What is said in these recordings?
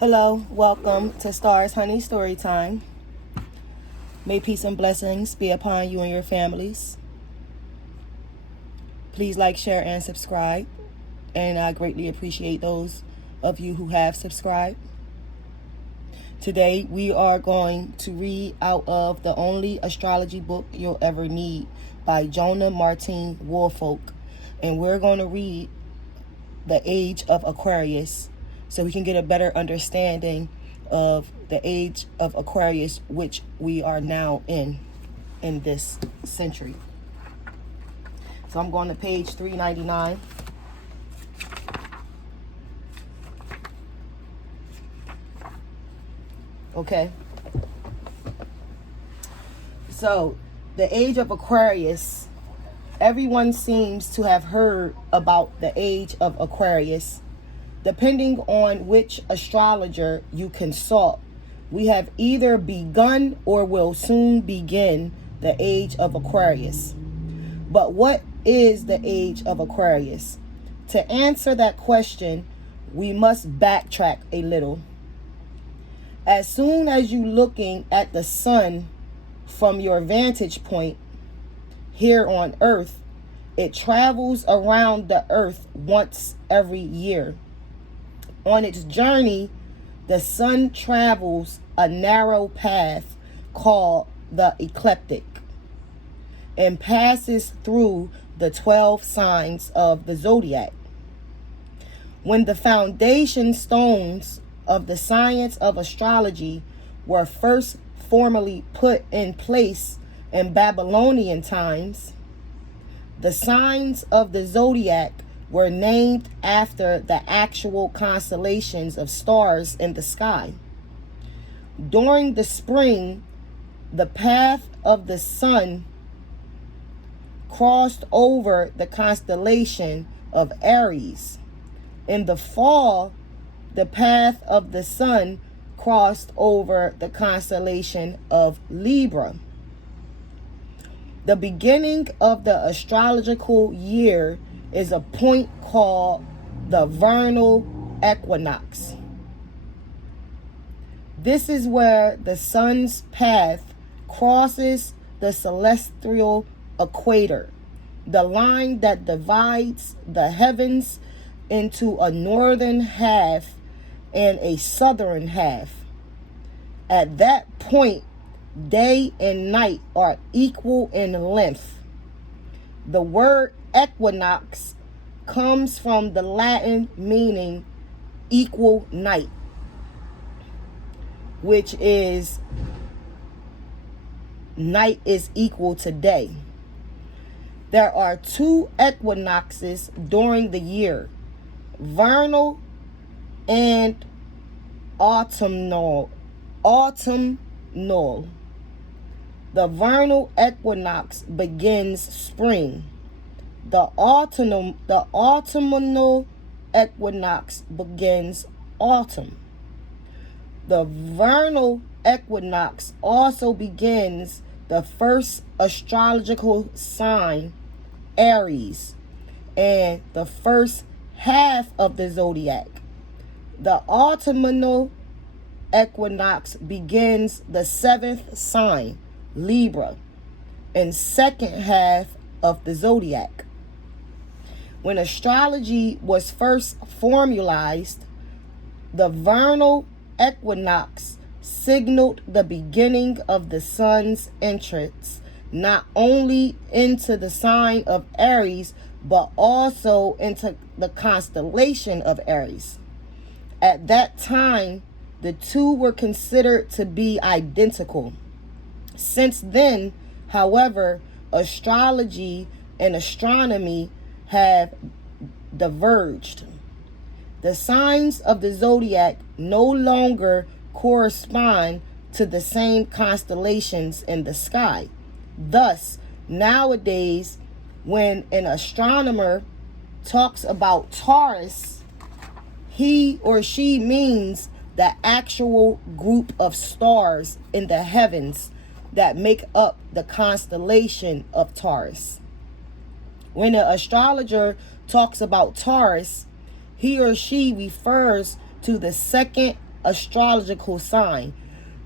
Hello, welcome to Stars Honey Story Time. May peace and blessings be upon you and your families. Please like, share, and subscribe. And I greatly appreciate those of you who have subscribed. Today we are going to read out of the only astrology book you'll ever need by Jonah Martin Woolfolk. And we're going to read the age of Aquarius, so we can get a better understanding of the age of Aquarius, which we are now in this century. So I'm going to page 399. Okay. So the age of Aquarius, everyone seems to have heard about the age of Aquarius. Depending on which astrologer you consult, we have either begun or will soon begin the age of Aquarius. But what is the age of Aquarius? To answer that question, we must backtrack a little. As soon as you're looking at the sun from your vantage point here on Earth, it travels around the Earth once every year. On its journey, the sun travels a narrow path called the ecliptic and passes through the 12 signs of the zodiac. When the foundation stones of the science of astrology were first formally put in place in Babylonian times, the signs of the zodiac were named after the actual constellations of stars in the sky. During the spring, the path of the sun crossed over the constellation of Aries. In the fall, the path of the sun crossed over the constellation of Libra. The beginning of the astrological year is a point called the vernal equinox. This is where the sun's path crosses the celestial equator, the line that divides the heavens into a northern half and a southern half. At that point, day and night are equal in length. The word equinox comes from the Latin meaning equal night, which is night is equal to day. There are two equinoxes during the year, vernal and autumnal. The vernal equinox begins spring. The autumnal equinox begins autumn. The vernal equinox also begins the first astrological sign, Aries, and the first half of the zodiac. The autumnal equinox begins the seventh sign, Libra, and second half of the zodiac. When astrology was first formalized, the vernal equinox signaled the beginning of the sun's entrance not only into the sign of Aries, but also into the constellation of Aries. At that time, the two were considered to be identical. Since then, however, astrology and astronomy have diverged. The signs of the zodiac no longer correspond to the same constellations in the sky. Thus, nowadays, when an astronomer talks about Taurus, he or she means the actual group of stars in the heavens that make up the constellation of Taurus. When an astrologer talks about Taurus, he or she refers to the second astrological sign,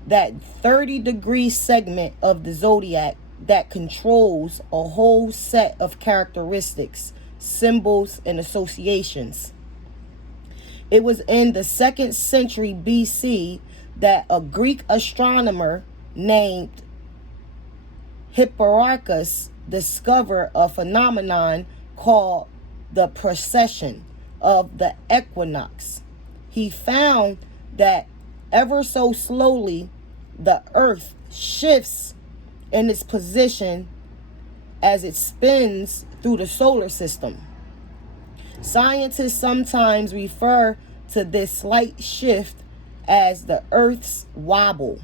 that 30-degree segment of the zodiac that controls a whole set of characteristics, symbols, and associations. It was in the 2nd century BC that a Greek astronomer named Hipparchus discovered a phenomenon called the precession of the equinox. He found that ever so slowly the earth shifts in its position as it spins through the solar system. Scientists sometimes refer to this slight shift as the Earth's wobble,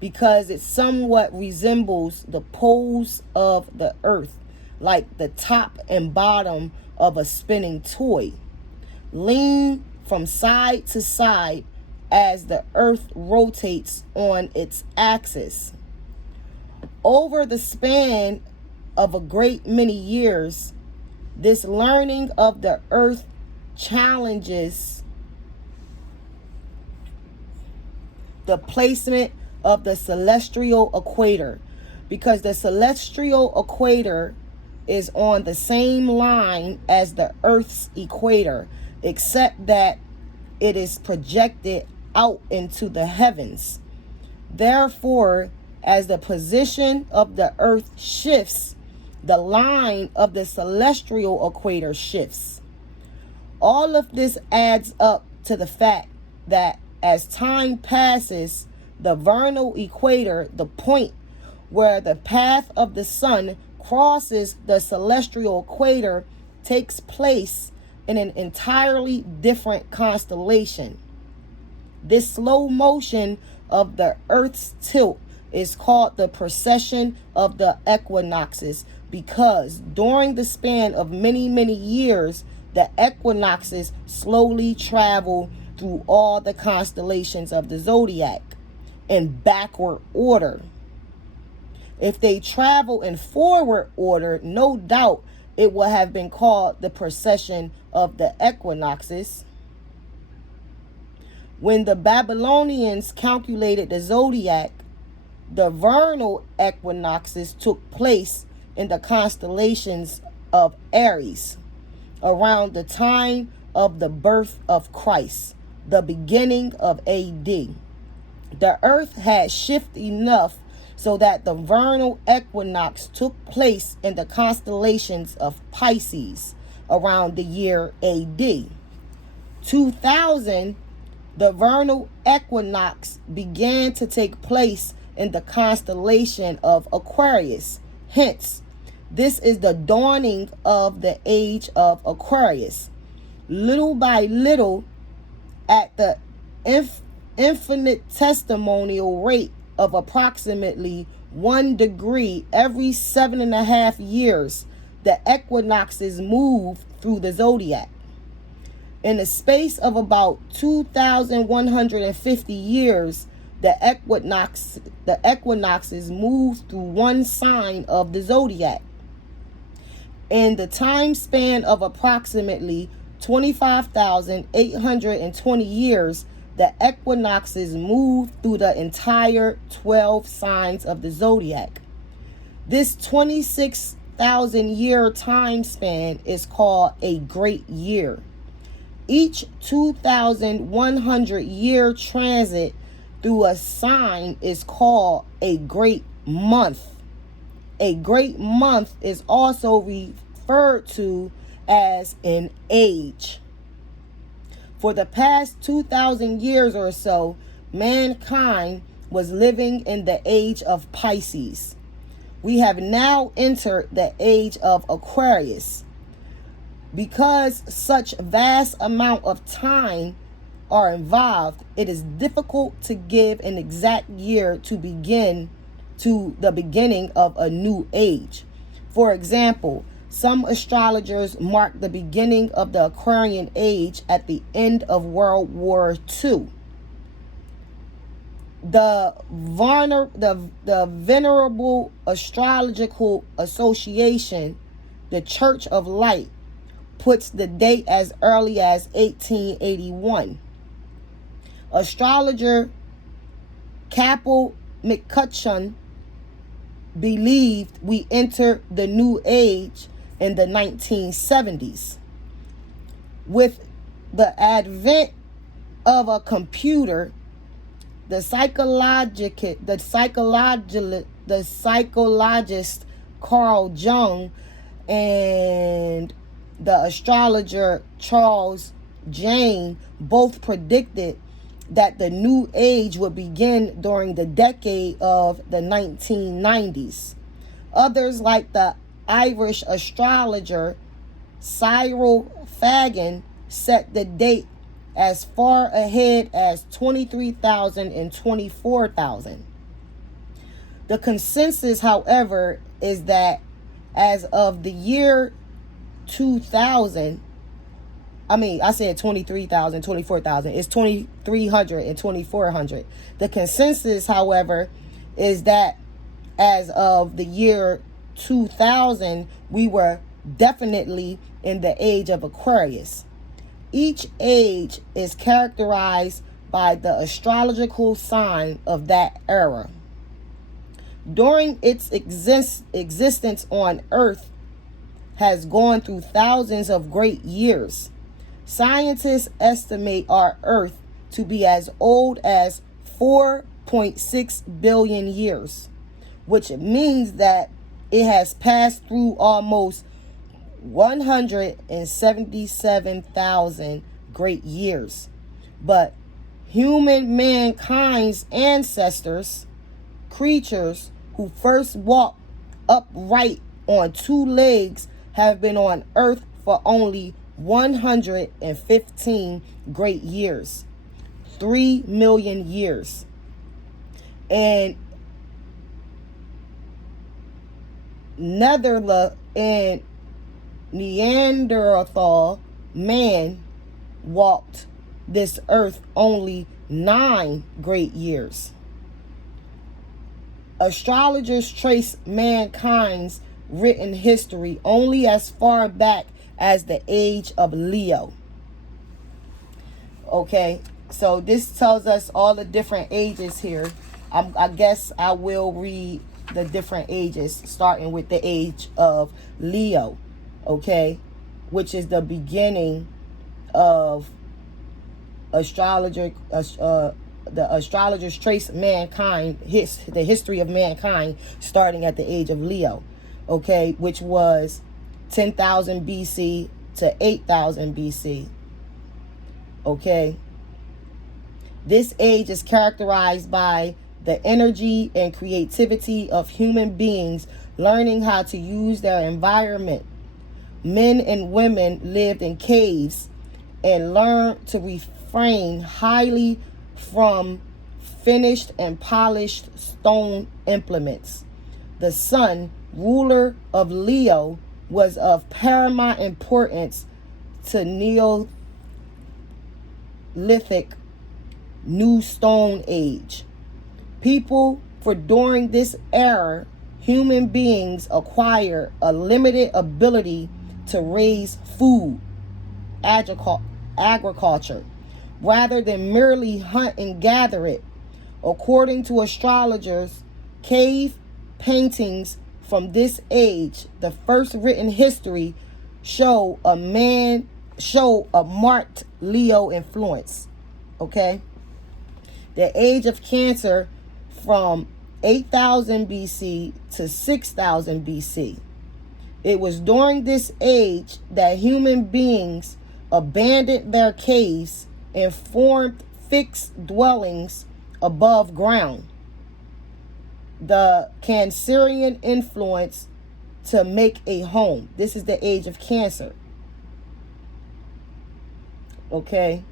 because it somewhat resembles the poles of the Earth, like the top and bottom of a spinning toy, lean from side to side as the Earth rotates on its axis. Over the span of a great many years, this learning of the Earth challenges the placement of the celestial equator, because the celestial equator is on the same line as the Earth's equator, except that it is projected out into the heavens. Therefore, as the position of the Earth shifts, the line of the celestial equator shifts. All of this adds up to the fact that as time passes, the vernal equator, the point where the path of the sun crosses the celestial equator, takes place in an entirely different constellation. This slow motion of the Earth's tilt is called the precession of the equinoxes, because during the span of many, many years, the equinoxes slowly travel through all the constellations of the zodiac in backward order. If they travel in forward order, no doubt it would have been called the precession of the equinoxes. When the Babylonians calculated the zodiac, the vernal equinoxes took place in the constellations of Aries around the time of the birth of Christ, the beginning of AD. The earth had shifted enough so that the vernal equinox took place in the constellations of Pisces around the year AD 2000. The vernal equinox began to take place in the constellation of Aquarius. Hence, this is the dawning of the age of Aquarius. Little by little, at the infinitesimal rate of approximately 1 degree every 7.5 years, the equinoxes move through the zodiac. In the space of about 2,150 years, the equinoxes move through one sign of the zodiac. In the time span of approximately 25,820 years, the equinoxes move through the entire 12 signs of the zodiac. This 26,000-year time span is called a great year. Each 2,100-year transit through a sign is called a great month. A great month is also referred to as an age. For the past 2,000 years or so, mankind was living in the age of Pisces. We have now entered the age of Aquarius. Because such vast amount of time are involved, it is difficult to give an exact year to the beginning of a new age. For example, some astrologers mark the beginning of the Aquarian age at the end of World War II. The Venerable Astrological Association, the Church of Light, puts the date as early as 1881. Astrologer Capel McCutcheon believed we entered the new age in the 1970s. With the advent of a computer, the psychologist Carl Jung and the astrologer Charles Jane both predicted that the new age would begin during the decade of the 1990s. Others, like the Irish astrologer Cyril Fagan, set the date as far ahead as 23,000 and 24,000. The consensus, however, is that as of the year 2000, I said 23,000, 24,000. It's 2,300 and 2,400. The consensus, however, is that as of the year 2000, we were definitely in the age of Aquarius. Each age is characterized by the astrological sign of that era. During its existence on Earth has gone through thousands of great years. Scientists estimate our Earth to be as old as 4.6 billion years, which means that it has passed through almost 177,000 great years. But mankind's ancestors, creatures who first walked upright on two legs, have been on Earth for only 115 great years, 3 million years. And Neanderthal man walked this earth only 9 great years. Astrologers trace mankind's written history only as far back as the age of Leo. Okay, so this tells us all the different ages here. I guess I will read the different ages, starting with the age of Leo, okay, which is the beginning of the astrologers trace mankind, the history of mankind, starting at the age of Leo, okay, which was 10,000 BC to 8,000 BC. Okay. This age is characterized by the energy and creativity of human beings learning how to use their environment. Men and women lived in caves and learned to refrain highly from finished and polished stone implements. The sun, ruler of Leo, was of paramount importance to Neolithic New Stone Age people, for during this era, human beings acquire a limited ability to raise food, agriculture, rather than merely hunt and gather it. According to astrologers, cave paintings from this age, the first written history, show a marked Leo influence. Okay? The age of Cancer from 8,000 BC to 6,000 BC. It was during this age that human beings abandoned their caves and formed fixed dwellings above ground. The Cancerian influence to make a home. This is the age of Cancer. Okay.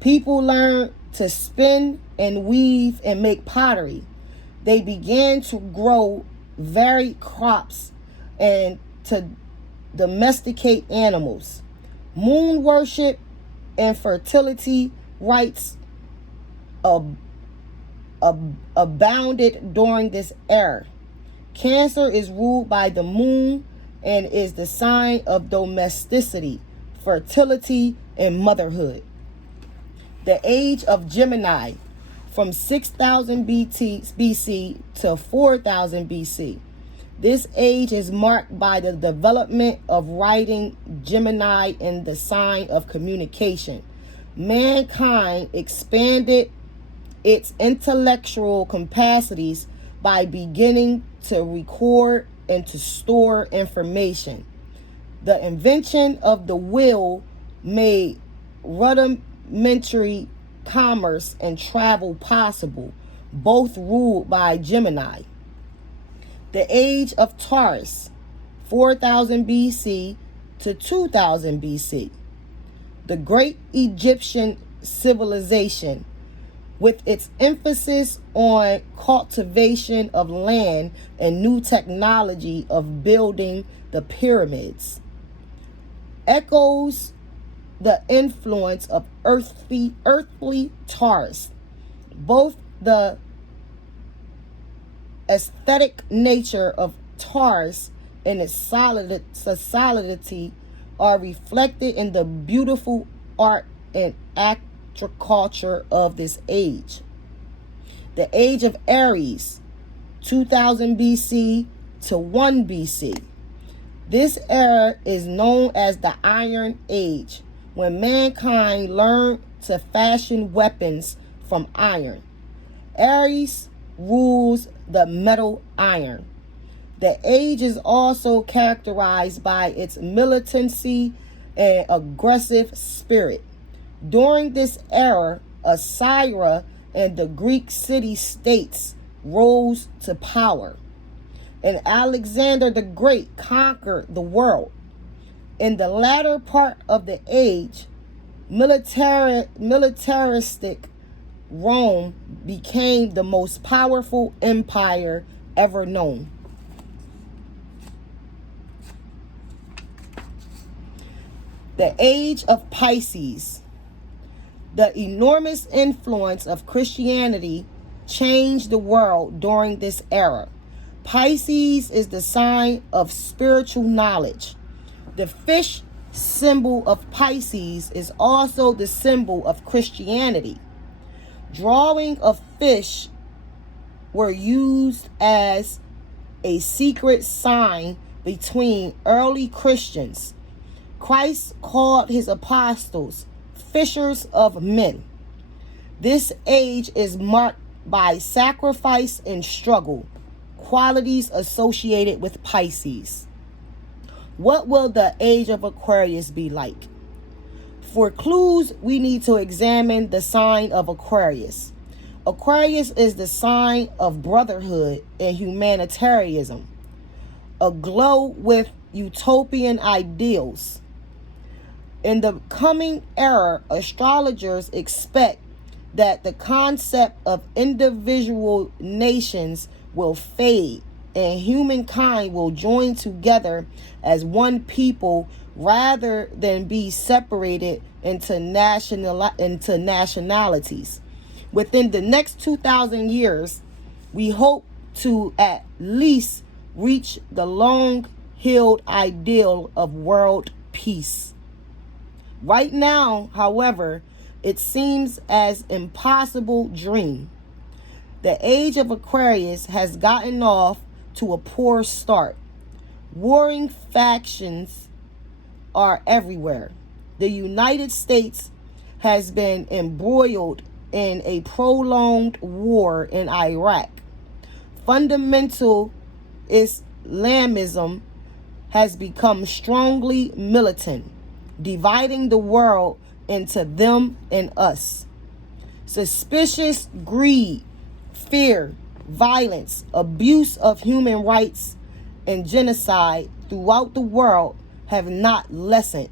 People learned to spin and weave and make pottery. They began to grow varied crops and to domesticate animals. Moon worship and fertility rites abounded during this era. Cancer is ruled by the moon and is the sign of domesticity, fertility, and motherhood. The age of Gemini, from 6000 BC to 4000 BC. This age is marked by the development of writing Gemini in the sign of communication. Mankind expanded its intellectual capacities by beginning to record and to store information. The invention of the wheel made rudimentary commerce and travel possible, both ruled by Gemini. The age of Taurus, 4000 BC to 2000 BC. The great Egyptian civilization, with its emphasis on cultivation of land and new technology of building the pyramids, echoes the influence of earthly Taurus. Both the aesthetic nature of Taurus and its solidity are reflected in the beautiful art and agriculture of this age. The age of Aries, 2000 BC to 1 BC. This era is known as the Iron Age, when mankind learned to fashion weapons from iron. Aries rules the metal iron. The age is also characterized by its militancy and aggressive spirit. During this era, Assyria and the Greek city-states rose to power, and Alexander the Great conquered the world. In the latter part of the age, militaristic Rome became the most powerful empire ever known. The age of Pisces. The enormous influence of Christianity changed the world during this era. Pisces is the sign of spiritual knowledge. The fish symbol of Pisces is also the symbol of Christianity. Drawing of fish were used as a secret sign between early Christians. Christ called his apostles fishers of men. This age is marked by sacrifice and struggle, qualities associated with Pisces. What will the age of Aquarius be like? For clues, we need to examine the sign of Aquarius. Aquarius is the sign of brotherhood and humanitarianism, aglow with utopian ideals. In the coming era, astrologers expect that the concept of individual nations will fade and humankind will join together as one people rather than be separated into nationalities. Within the next 2,000 years, we hope to at least reach the long-held ideal of world peace. Right now, however, it seems as impossible dream. The age of Aquarius has gotten off to a poor start. Warring factions are everywhere. The United States has been embroiled in a prolonged war in Iraq. Fundamental Islamism has become strongly militant, dividing the world into them and us. Suspicious greed, fear, violence, abuse of human rights, and genocide throughout the world have not lessened.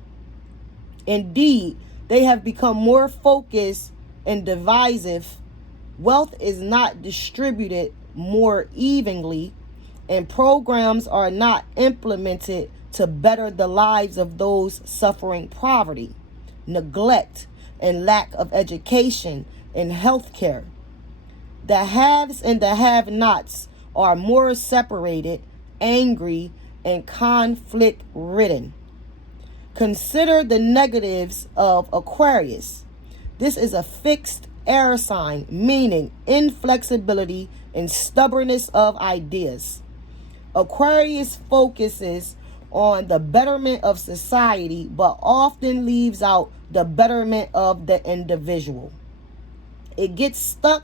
Indeed, they have become more focused and divisive. Wealth is not distributed more evenly, and programs are not implemented to better the lives of those suffering poverty, neglect, and lack of education and health care. The haves and the have-nots are more separated, angry, and conflict-ridden. Consider the negatives of Aquarius. This is a fixed air sign, meaning inflexibility and stubbornness of ideas. Aquarius focuses on the betterment of society, but often leaves out the betterment of the individual. It gets stuck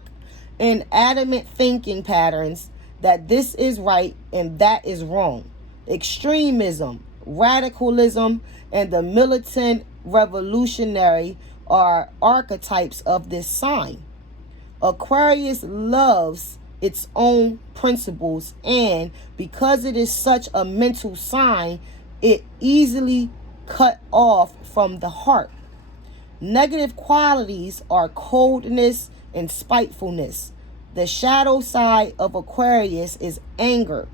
in adamant thinking patterns that this is right and that is wrong. Extremism, radicalism, and the militant revolutionary are archetypes of this sign. Aquarius loves its own principles, and because it is such a mental sign, it easily cut off from the heart. Negative qualities are coldness and spitefulness. The shadow side of Aquarius is anger.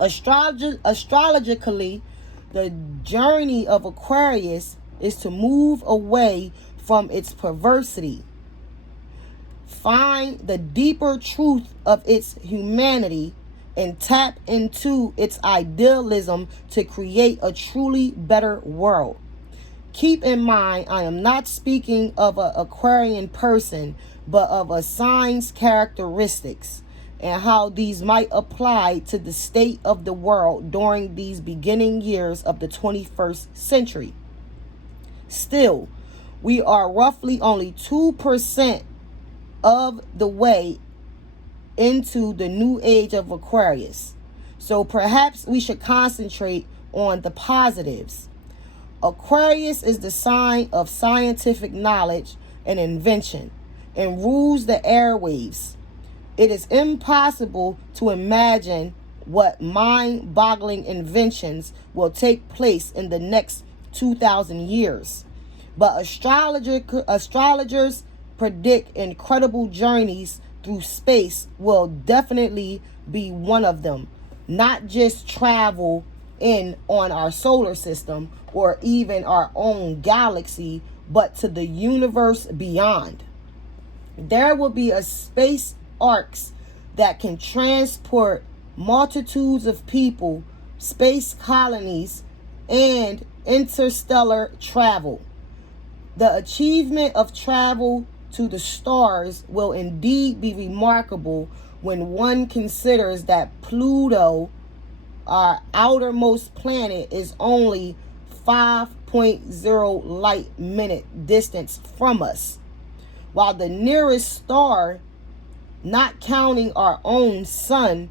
Astrologically, the journey of Aquarius is to move away from its perversity, find the deeper truth of its humanity, and tap into its idealism to create a truly better world. Keep in mind, I am not speaking of an Aquarian person, but of a sign's characteristics and how these might apply to the state of the world during these beginning years of the 21st century. Still, we are roughly only 2% of the way into the new age of Aquarius. So perhaps we should concentrate on the positives. Aquarius is the sign of scientific knowledge and invention and rules the airwaves. It is impossible to imagine what mind-boggling inventions will take place in the next 2,000 years. But astrologers predict incredible journeys through space will definitely be one of them. Not just travel on our solar system or even our own galaxy, but to the universe beyond. There will be a space arcs that can transport multitudes of people, space colonies, and interstellar travel. The achievement of travel to the stars will indeed be remarkable when one considers that Pluto, our outermost planet, is only 5.0 light minute distance from us, while the nearest star, not counting our own sun,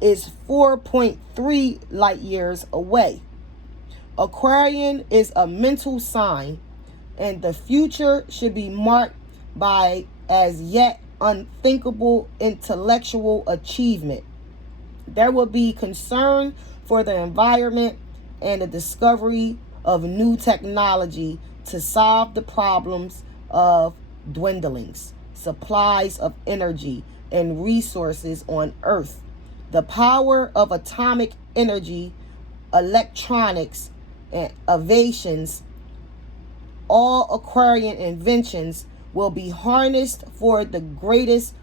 is 4.3 light years away. Aquarian is a mental sign, and the future should be marked by as yet unthinkable intellectual achievement. There will be concern for the environment and the discovery of new technology to solve the problems of dwindlings, supplies of energy and resources on Earth. The power of atomic energy, electronics, and innovations, all Aquarian inventions will be harnessed for the greatest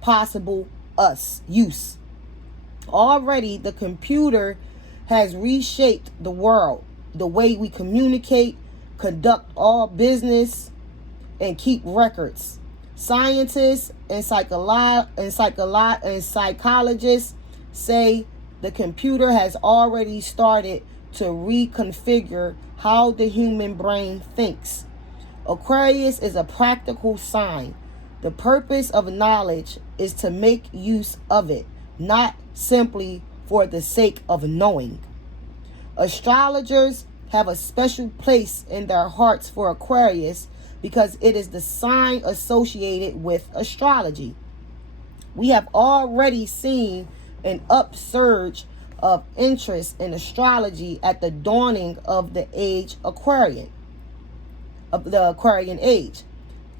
possible use. Already, the computer has reshaped the world, the way we communicate, conduct all business, and keep records. Scientists and psychologists say the computer has already started to reconfigure how the human brain thinks. Aquarius is a practical sign. The purpose of knowledge is to make use of it, not simply for the sake of knowing. Astrologers have a special place in their hearts for Aquarius because it is the sign associated with astrology. We have already seen an upsurge of interest in astrology at the dawning of the Aquarian age.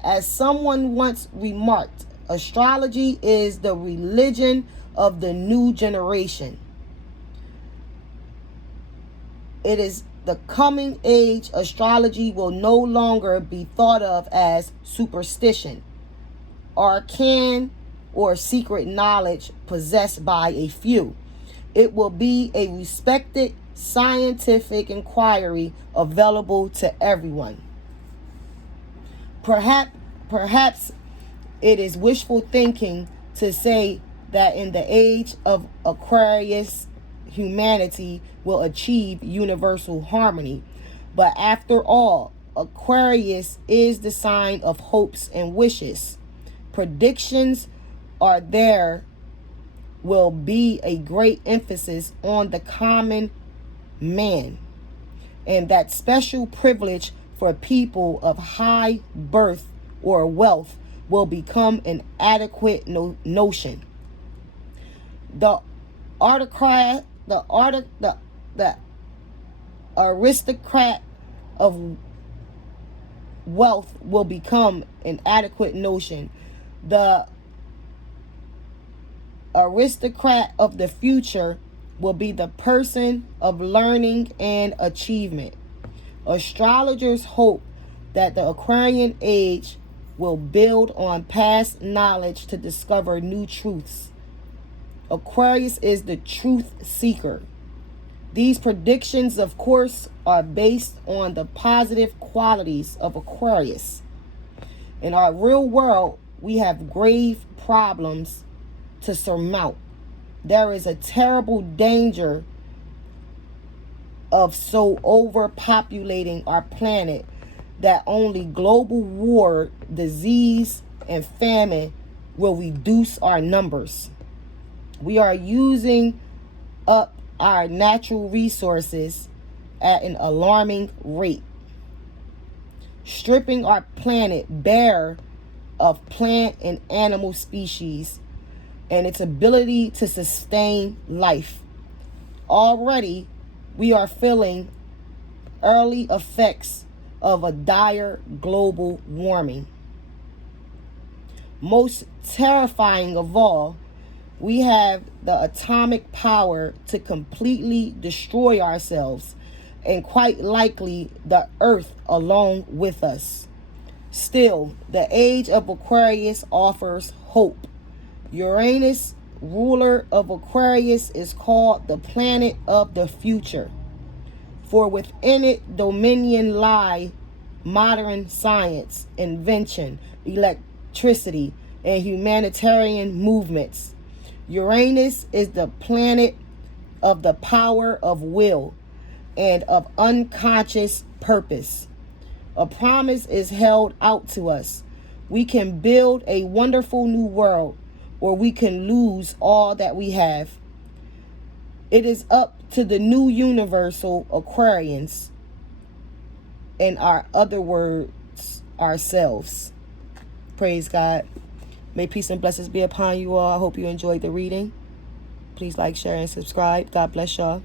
As someone once remarked, astrology is the religion of the new generation. It is the coming age. Astrology will no longer be thought of as superstition, arcane, or secret knowledge possessed by a few. It will be a respected scientific inquiry available to everyone. Perhaps it is wishful thinking to say that in the age of Aquarius, humanity will achieve universal harmony. But after all, Aquarius is the sign of hopes and wishes. Predictions are there will be a great emphasis on the common man, and that special privilege for people of high birth or wealth will become an adequate notion. The the aristocrat of wealth will become an adequate notion. The aristocrat of the future will be the person of learning and achievement. Astrologers hope that the Aquarian age will build on past knowledge to discover new truths. Aquarius is the truth seeker. These predictions, of course, are based on the positive qualities of Aquarius. In our real world, we have grave problems to surmount. There is a terrible danger of so overpopulating our planet that only global war, disease, and famine will reduce our numbers. We are using up our natural resources at an alarming rate, stripping our planet bare of plant and animal species and its ability to sustain life. Already, we are feeling early effects of a dire global warming. Most terrifying of all, we have the atomic power to completely destroy ourselves and quite likely the earth along with us. Still, the age of Aquarius offers hope. Uranus, ruler of Aquarius, is called the planet of the future, for within it dominion lie modern science, invention, electricity, and humanitarian movements. Uranus is the planet of the power of will and of unconscious purpose. A promise is held out to us. We can build a wonderful new world, or we can lose all that we have. It is up to the new universal Aquarians, in our other words, ourselves. Praise God. May peace and blessings be upon you all. I hope you enjoyed the reading. Please like, share, and subscribe. God bless y'all.